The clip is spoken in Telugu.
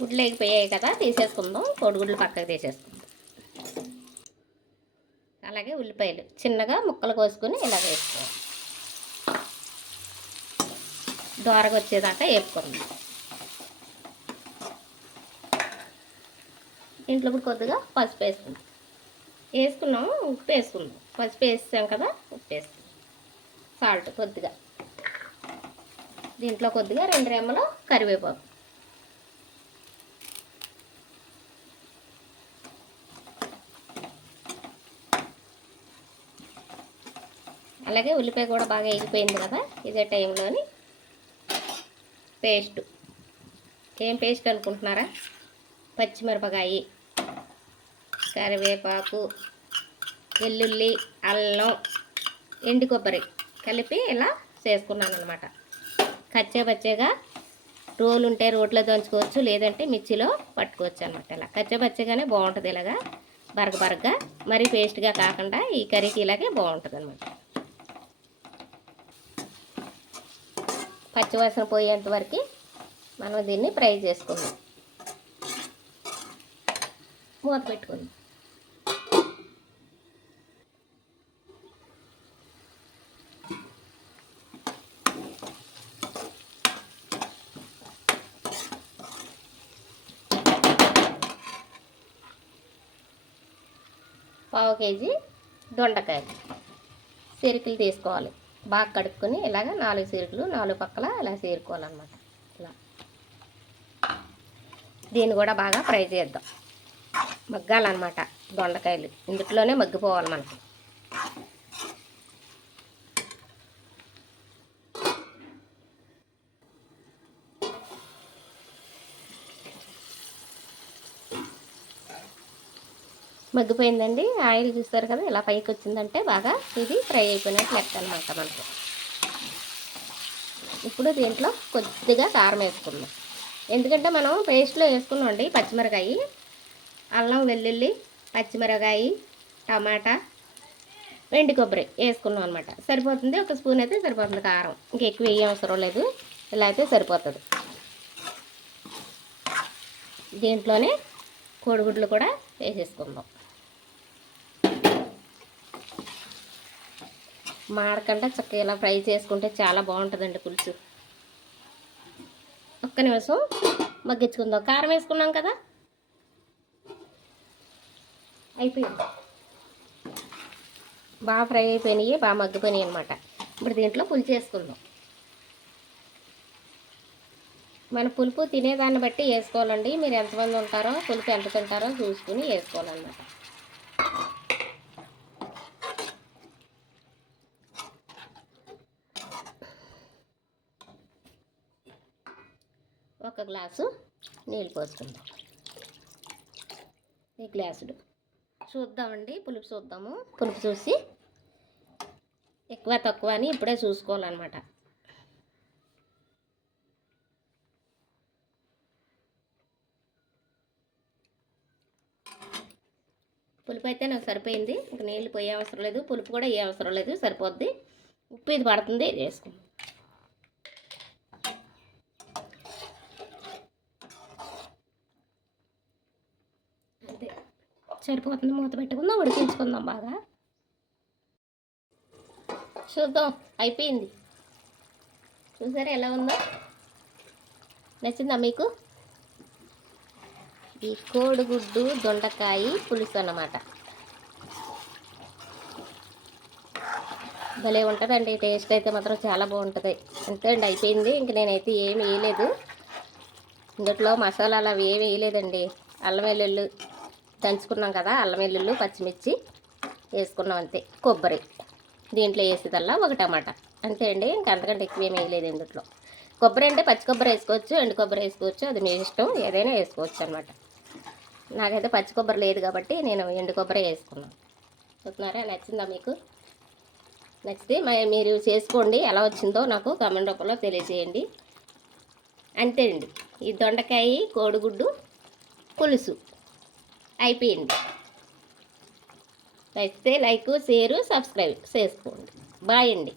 గుడ్లు ఎగిపోయాయి కదా తీసేసుకుందాం. కోడిగుడ్లు పక్కకు తీసేసుకుందాం. అలాగే ఉల్లిపాయలు చిన్నగా ముక్కలు కోసుకొని ఇలా వేసుకోవాలి. దోరగా వచ్చేదాకా వేపుకుందాం. ఇంట్లో ఇప్పుడు కొద్దిగా పసుపు వేసుకుందాం. వేసుకున్నాము ఉప్పు వేసుకుందాం. పసుపు వేసాం కదా ఉప్పు వేసుకుందాం. సాల్ట్ కొద్దిగా. దీంట్లో కొద్దిగా రెండు రెమ్మలు కరివేపాకు. అలాగే ఉల్లిపాయ కూడా బాగా ఎగిపోయింది కదా ఇదే టైంలోని పేస్ట్. ఏం పేస్ట్ అనుకుంటున్నారా? పచ్చిమిరపకాయ కరివేపాకు వెల్లుల్లి అల్లం ఎండు కొబ్బరి కలిపి ఇలా చేసుకున్నాను అనమాట కచ్చే పచ్చేగా రోలు ఉంటే రోట్లో దంచుకోవచ్చు లేదంటే మిర్చిలో పట్టుకోవచ్చు అనమాట ఇలా. కచ్చే పచ్చగానే బాగుంటుంది ఇలాగా బరగ బరగ్గా మరి పేస్ట్గా కాకుండా ఈ కర్రీకి ఇలాగే బాగుంటుంది అనమాట పచ్చివాసన పోయేంత వరకు మనం దీన్ని ఫ్రై చేసుకుందాం. మూత పెట్టుకుందాం. పావు కేజీ దొండకాయలు సిరికలు తీసుకోవాలి. బాగా కడుక్కొని ఇలాగ నాలుగు సిరుకులు నాలుగు పక్కల ఇలా సీరుకోవాలన్నమాట. ఇలా. దీన్ని కూడా బాగా ఫ్రై చేద్దాం. మగ్గాలన్నమాట దొండకాయలు. ఇందులోనే మగ్గిపోవాలి మనకి. మగ్గిపోయిందండి. ఆయిల్ చూస్తారు కదా ఇలా పైకి వచ్చిందంటే బాగా ఇది ఫ్రై అయిపోయినట్టు లెక్క అనమాట మనకు. ఇప్పుడు దీంట్లో కొద్దిగా కారం వేసుకుందాం. ఎందుకంటే మనం పేస్ట్లో వేసుకున్నామండి పచ్చిమిరకాయ. అల్లం వెల్లుల్లి పచ్చిమిరకాయ టమాటా వెండి కొబ్బరి వేసుకున్నాం అనమాట సరిపోతుంది? ఒక స్పూన్ అయితే సరిపోతుంది కారం. ఇంకెక్కువ వేయ అవసరం లేదు. ఇలా అయితే సరిపోతుంది. దీంట్లోనే కోడిగుడ్లు కూడా వేసేసుకుందాం. మాడకుండా చక్కగా ఇలా ఫ్రై చేసుకుంటే చాలా బాగుంటుందండి పులుసు. ఒక్క నిమిషం మగ్గించుకుందాం. కారం వేసుకున్నాం కదా? అయిపోయింది. బాగా ఫ్రై అయిపోయినాయి బాగా మగ్గిపోయినాయి అనమాట ఇప్పుడు దీంట్లో పులుసు వేసుకుందాం. మన పులుపు తినేదాన్ని బట్టి వేసుకోవాలండి. మీరు ఎంతమంది ఉంటారో పులుపు ఎంత తింటారో చూసుకుని వేసుకోవాలన్నమాట. ఒక గ్లాసు నీళ్ళు పోసుకుందాం. ఈ గ్లాసులు చూద్దామండి పులుపు చూద్దాము. పులుపు చూసి ఎక్కువ తక్కువ అని ఇప్పుడే చూసుకోవాలన్నమాట. పులుపు అయితే నాకు సరిపోయింది. ఇంక నీళ్ళు పోయే అవసరం లేదు. పులుపు కూడా ఏ అవసరం లేదు. సరిపోద్ది. ఉప్పు ఇది పడుతుంది. ఇది వేసుకుందాం సరిపోతుంది మూత పెట్టుకుందాం ఉడికించుకుందాం బాగా. చూద్దాం అయిపోయింది. చూసారా ఎలా ఉందో? నచ్చిందా మీకు? ఈ కోడిగుడ్డు దొండకాయ పులుసు అన్నమాట. భలే ఉంటుందండి టేస్ట్ అయితే మాత్రం చాలా బాగుంటుంది. అంతే అండి అయిపోయింది. ఇంక నేనైతే ఏమి వేయలేదు. ఇందులో మసాలాలు అవి ఏమి వేయలేదండి. అల్లం వెల్లుల్లి దంచుకున్నాం కదా అల్లం వెల్లుల్లి పచ్చిమిర్చి వేసుకున్నాం అంతే. కొబ్బరి దీంట్లో వేసేదల్లా ఒక టమాటా. అంతే అండి ఇంకా అంతకంటే ఎక్కువ ఏమి వేయలేదు ఇందులో కొబ్బరి అంటే పచ్చి కొబ్బరి వేసుకోవచ్చు ఎండు కొబ్బరి వేసుకోవచ్చు అది మీ ఇష్టం ఏదైనా వేసుకోవచ్చు అనమాట నాకైతే పచ్చి కొబ్బరి లేదు కాబట్టి నేను ఎండు కొబ్బరి వేసుకున్నాను. చూస్తున్నారా నచ్చిందా మీకు? నచ్చితే మీరు చేసుకోండి ఎలా వచ్చిందో నాకు కమెంట్ రూపంలో తెలియజేయండి. అంతే అండి ఈ దొండకాయ కోడిగుడ్డు పులుసు. అయిపోయింది. నచ్చితే లైక్ షేరు సబ్స్క్రైబ్ చేసుకోండి. బాయ్ అండి.